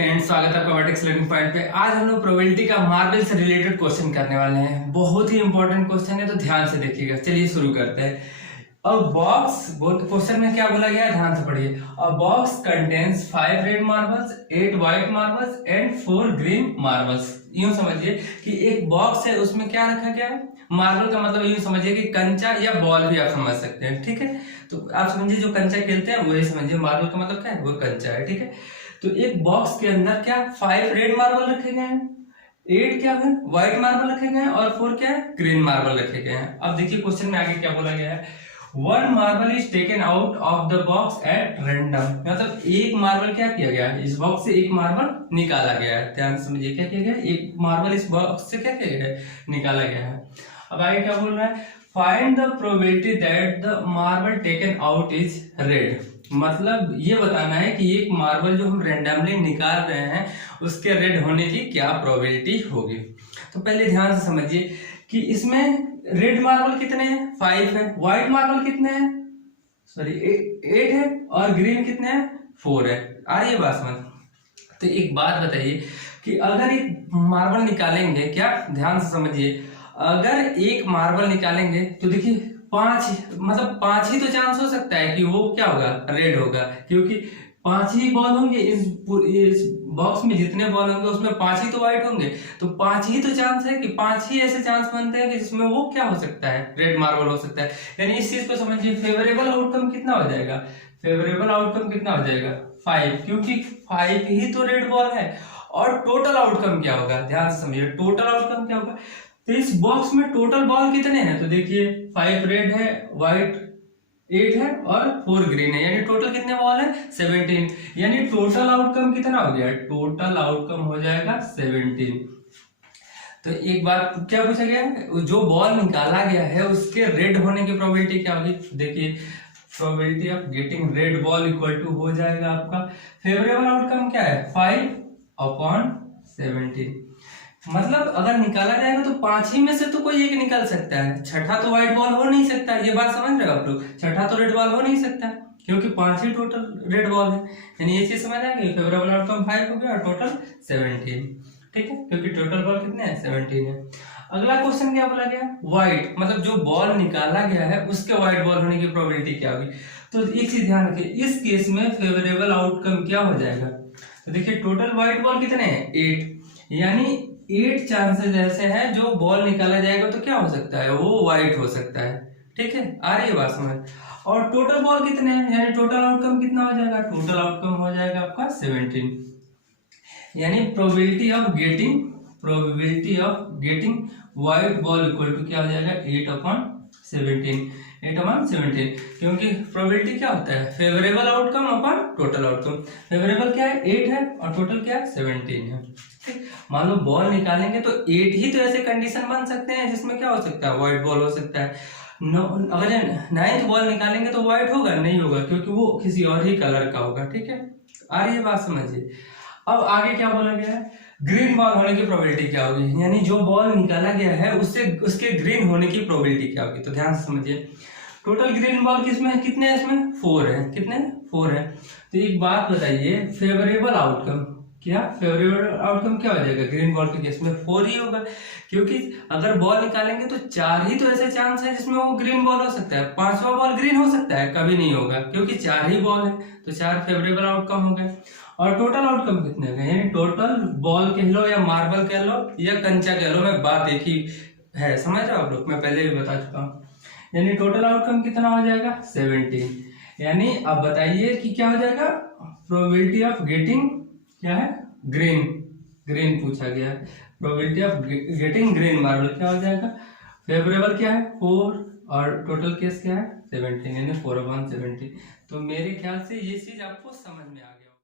Friends, स्वागत है आपका मैट्रिक्स लर्निंग पॉइंट पे। आज हम लोग प्रोबेबिलिटी का मार्बल से रिलेटेड क्वेश्चन करने वाले हैं। बहुत ही इंपॉर्टेंट क्वेश्चन है, तो ध्यान से देखिएगा। चलिए शुरू करते हैं। अ बॉक्स, क्वेश्चन में क्या बोला गया है, ध्यान से पढ़िए। अ box contains 5 red marbles, 8 white marbles and 4 green marbles. यूं समझिए कि एक बॉक्स है, उसमें क्या रखा गया है, मार्बल का मतलब यूं समझिए कि कंचा या बॉल भी आप समझ सकते हैं। ठीक है, तो आप समझिए जो कंचा खेलते हैं वही समझिए। मार्बल का मतलब क्या है, वो कंचा है। ठीक है, तो एक बॉक्स के अंदर क्या 5 रेड मार्बल रखे गए हैं, 8 क्या है व्हाइट मार्बल रखे गए हैं और 4 क्या है ग्रीन मार्बल रखे गए हैं। अब देखिए क्वेश्चन में आगे क्या बोला गया है, 1 marble is taken out of the box at random. मतलब एक मार्बल क्या किया गया है, इस बॉक्स से एक मार्बल निकाला गया है। ध्यान से समझिए क्या किया गया है, एक मार्बल इस बॉक्स से क्या किया गया है, निकाला गया है। अब आगे क्या बोल रहा है, find the probability that the marble taken out is red. मतलब ये बताना है कि एक मार्बल जो हम रैंडमली निकाल रहे हैं उसके रेड होने की क्या प्रोबेबिलिटी होगी। तो पहले ध्यान से समझिए कि इसमें रेड मार्बल कितने हैं, 5 है। व्हाइट मार्बल कितने हैं, सॉरी 8 है। और ग्रीन कितने हैं, 4 है। आ रही है बात समझ। तो एक बात बताइए कि अगर एक मार्बल निकालेंगे, क्या ध्यान से समझिए, अगर एक मार्बल निकालेंगे तो देखिए 5 ही तो चांस हो सकता है कि वो क्या होगा, रेड होगा। क्योंकि 5 ही बॉल होंगे इस बॉक्स में, जितने बॉल होंगे उसमें 5 ही तो व्हाइट होंगे। तो 5 ही तो चांस है कि 5 ही ऐसे चांस बनते हैं कि जिसमें वो क्या हो सकता है, रेड मार्बल हो सकता है। यानी इस चीज को समझिए, फेवरेबल आउटकम कितना हो जाएगा, फेवरेबल आउटकम कितना हो जाएगा 5, क्योंकि 5 ही तो रेड बॉल है। और टोटल आउटकम क्या होगा, ध्यान से समझिए, टोटल आउटकम क्या होगा। तो इस बॉक्स में टोटल बॉल कितने हैं, तो देखिए 5 रेड है, व्हाइट 8 है और 4 ग्रीन है। यानी टोटल कितने बॉल है, 17। यानी टोटल आउटकम कितना हो गया, टोटल आउटकम हो जाएगा 17। तो एक बात क्या पूछा गया है, जो बॉल निकाला गया है उसके रेड होने की प्रोबेबिलिटी क्या होगी। देखिए probability of getting red ball equal to हो जाएगा आपका फेवरेबल आउटकम क्या है, 5/17। मतलब अगर निकाला जाएगा तो 5 ही में से तो कोई एक निकल सकता है। छठा तो व्हाइट बॉल हो नहीं सकता, ये बात समझ रहे हो आप लोग। छठा तो रेड बॉल हो नहीं सकता क्योंकि 5 ही टोटल रेड बॉल है। यानी ये चीज समझ आ गई, फेवरेबल आउटकम 5 हो गया और टोटल 17। ठीक है, क्योंकि टोटल बॉल कितने हैं, 17 है। अगला क्वेश्चन क्या बोला गया, व्हाइट, मतलब जो बॉल निकाला गया है उसके व्हाइट बॉल होने की प्रोबेबिलिटी क्या होगी। तो एक चीज ध्यान रखिए, इस केस में फेवरेबल आउटकम क्या हो जाएगा। तो देखिए टोटल व्हाइट बॉल कितने हैं, 8। यानी 8 चांसेस ऐसे हैं जो बॉल निकाला जाएगा तो क्या हो सकता है, वो व्हाइट हो सकता है। ठीक है, आ रही है बात समझ। और टोटल बॉल कितने हैं, यानी टोटल आउटकम कितना हो जाएगा, टोटल आउटकम हो जाएगा आपका 17। यानी probability of getting white ball equal to क्या हो जाएगा, 8/17। क्योंकि प्रोबेबिलिटी क्या होता है, favourable outcome upon total outcome. Favourable क्या है, 8 है और टोटल क्या है, 17 है। मान लो बॉल निकालेंगे तो 8 ही तो ऐसे कंडीशन बन सकते हैं जिसमें क्या हो सकता है, व्हाइट बॉल हो सकता है। अगर 9th बॉल निकालेंगे तो व्हाइट होगा, नहीं होगा, क्योंकि वो किसी और ही कलर का होगा। ठीक है, आ रही है बात समझिए। अब आगे क्या बोला गया है, ग्रीन बॉल होने की प्रोबेबिलिटी क्या होगी। यानी जो बॉल निकाला गया है उससे उसके ग्रीन होने की प्रोबेबिलिटी क्या होगी। तो ध्यान से समझिए, टोटल ग्रीन बॉल किसमें कितने हैं, इसमें 4 है। कितने, 4 है। तो एक बात बताइए, फेवरेबल आउटकम क्या, फेवरेबल आउटकम क्या हो जाएगा, ग्रीन बॉल के केस में 4 ही होगा। क्योंकि अगर बॉल निकालेंगे तो 4 ही तो ऐसे चांस है जिसमें वो ग्रीन बॉल हो सकता है। 5वां बॉल ग्रीन हो सकता है, कभी नहीं होगा, क्योंकि 4 ही बॉल है। तो 4 फेवरेबल आउटकम हो गए। और टोटल आउटकम कितने हो गए, यानी टोटल बॉल कह लो या मार्बल कह लो या कंचा कह लो, मैं बात एक ही है, समझ रहे हो आप लोग, मैं पहले भी बता चुका हूँ। यानी टोटल आउटकम कितना हो जाएगा, 17। यानी अब बताइए कि क्या हो जाएगा, प्रोबेबिलिटी ऑफ गेटिंग क्या है, ग्रीन पूछा गया है। Probability of getting green marble क्या हो जाएगा, फेवरेबल क्या है 4 और टोटल केस क्या है 17, यानी 4/17। तो मेरे ख्याल से ये चीज आपको समझ में आ गई।